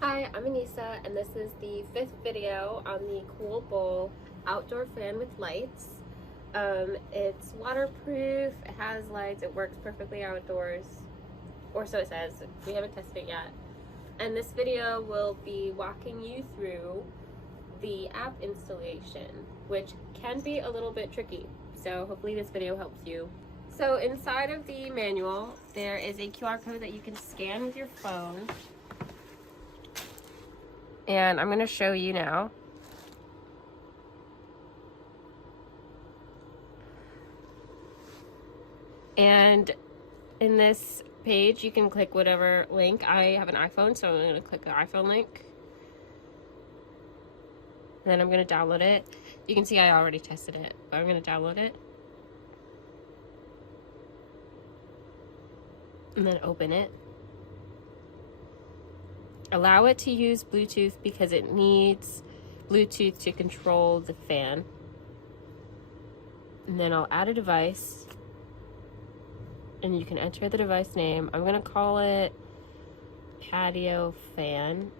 Hi, I'm Anisa, and this is the 5th video on the CoolBull outdoor fan with lights. It's waterproof, it has lights, it works perfectly outdoors, or so it says. We haven't tested it yet. And this video will be walking you through the app installation, which can be a little bit tricky. So hopefully this video helps you. So inside of the manual, there is a QR code that you can scan with your phone. And I'm going to show you now. And in this page, you can click whatever link. I have an iPhone, so I'm going to click the iPhone link. And then I'm going to download it. You can see I already tested it, but I'm going to download it. And then open it. Allow it to use Bluetooth because it needs Bluetooth to control the fan. And then I'll add a device. And you can enter the device name. I'm gonna call it patio fan.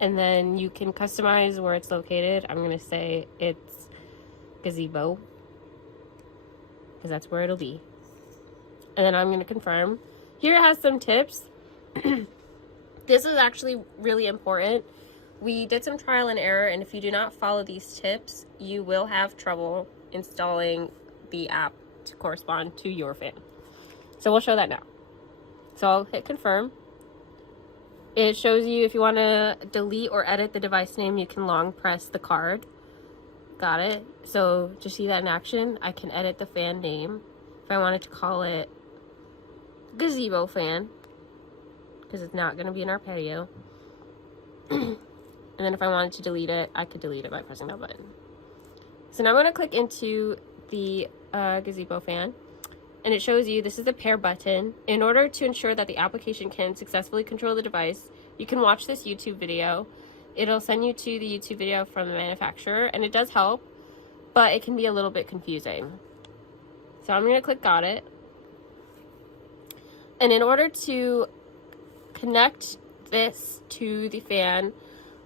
And then you can customize where it's located. I'm gonna say it's gazebo, because that's where it'll be. And then I'm gonna confirm. Here it has some tips. This is actually really important. We did some trial and error, and if you do not follow these tips, you will have trouble installing the app to correspond to your fan. So we'll show that now. So I'll hit confirm. It shows you if you want to delete or edit the device name, you can long press the card. Got it. So to see that in action, I can edit the fan name. If I wanted to call it gazebo fan, because it's not going to be in our patio. And then if I wanted to delete it, I could delete it by pressing that button. So now I'm going to click into the gazebo fan. And it shows you this is the pair button. In order to ensure that the application can successfully control the device, you can watch this YouTube video. It'll send you to the YouTube video from the manufacturer, and it does help, but it can be a little bit confusing. So I'm going to click got it. And in order to connect this to the fan,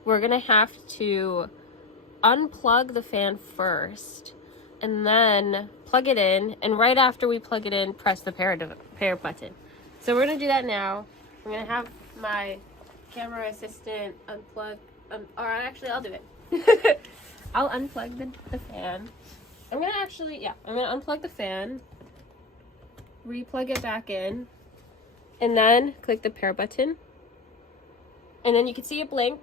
we're going to have to unplug the fan first and then plug it in, and right after we plug it in, press the pair button. So we're going to do that now. I'm going to have my camera assistant unplug, or actually I'll do it. I'll unplug the fan. I'm going to unplug the fan, replug it back in, and then click the pair button. And then you can see it blink,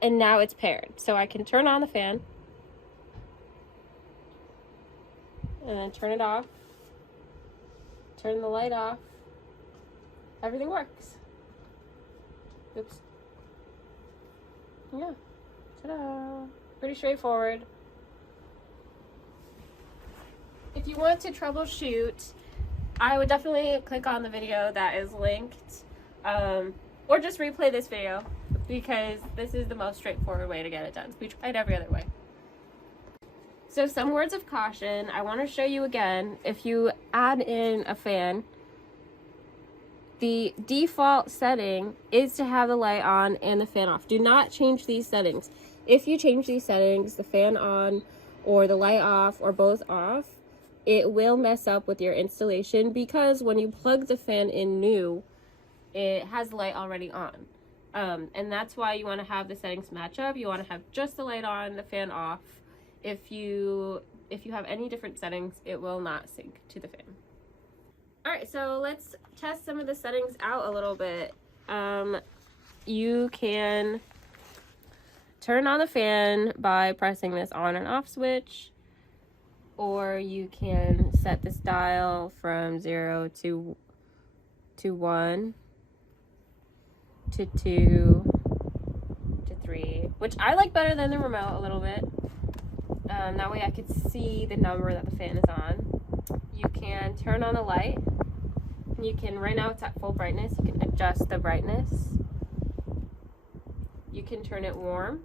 and now it's paired. So I can turn on the fan, and then turn it off, turn the light off. Everything works. Oops. Yeah. Ta-da. Pretty straightforward. If you want to troubleshoot, I would definitely click on the video that is linked, or just replay this video, because this is the most straightforward way to get it done. We tried every other way. So some words of caution, I want to show you again. If you add in a fan, the default setting is to have the light on and the fan off. Do not change these settings. If you change these settings, the fan on or the light off or both off, it will mess up with your installation, because when you plug the fan in new, it has the light already on. And that's why you want to have the settings match up. You want to have just the light on, the fan off. If you have any different settings, it will not sync to the fan. Alright, so let's test some of the settings out a little bit. You can turn on the fan by pressing this on and off switch, or you can set this dial from 0 to 1 to 2 to 3, which I like better than the remote a little bit. That way I could see the number that the fan is on. You can turn on the light. You can, right now it's at full brightness, you can adjust the brightness. You can turn it warm.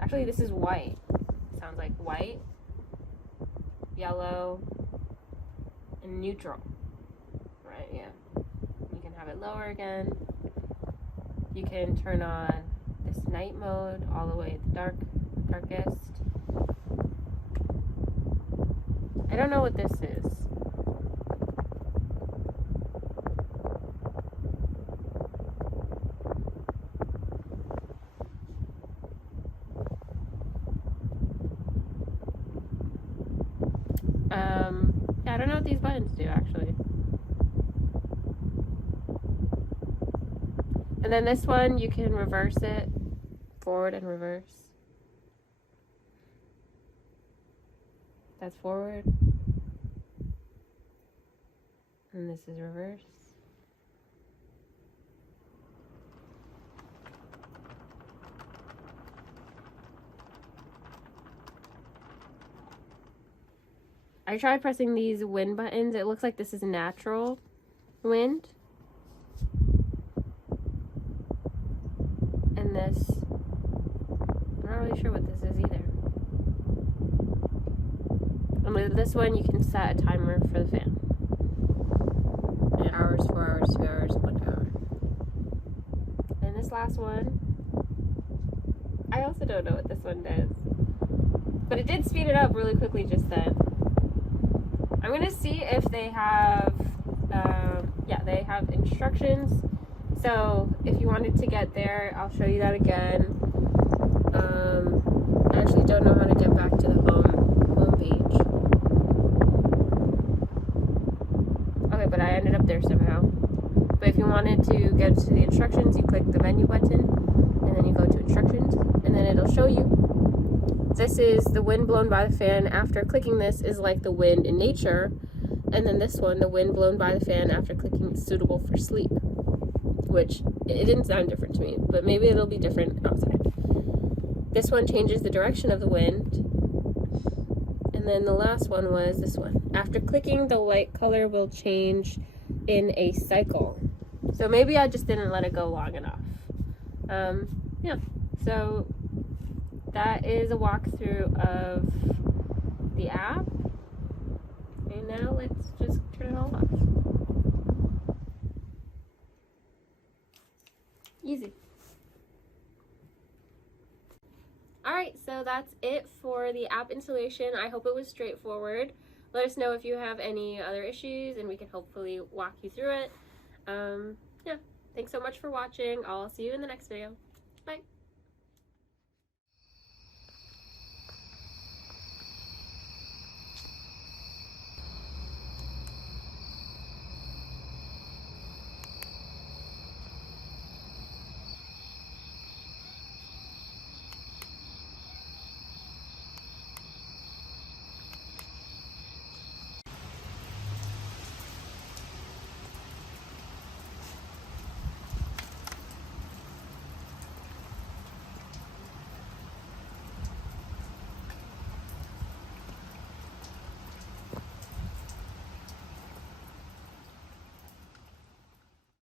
I think this is white. Sounds like white, yellow, and neutral. yeah. You can have it lower again. You can turn on this night mode all the way to darkest. I don't know what this is. Yeah, I don't know what these buttons do actually. And then this one, you can reverse it, forward and reverse. That's forward. And this is reverse. I tried pressing these wind buttons. It looks like this is natural wind. And this, I'm not really sure what this is either. And with this one, you can set a timer for the fan. 8 hours, 4 hours, 2 hours, 1 hour. And this last one, I also don't know what this one does. But it did speed it up really quickly just then. I'm gonna see if they have, yeah, they have instructions. So if you wanted to get there, I'll show you that again. I actually don't know how to get back to the home page. Okay, but I ended up there somehow. But if you wanted to get to the instructions, you click the menu button, and then you go to instructions, and then it'll show you. This is the wind blown by the fan. After clicking this is like the wind in nature. And then this one, the wind blown by the fan after clicking suitable for sleep. Which, it didn't sound different to me, but maybe it'll be different outside. This one changes the direction of the wind. And then the last one was this one. After clicking, the light color will change in a cycle. So maybe I just didn't let it go long enough. Yeah, so that is a walkthrough of the app. And now let's just turn it all off. Easy. Alright, so that's it for the app installation. I hope it was straightforward. Let us know if you have any other issues and we can hopefully walk you through it. Yeah, thanks so much for watching. I'll see you in the next video. Bye.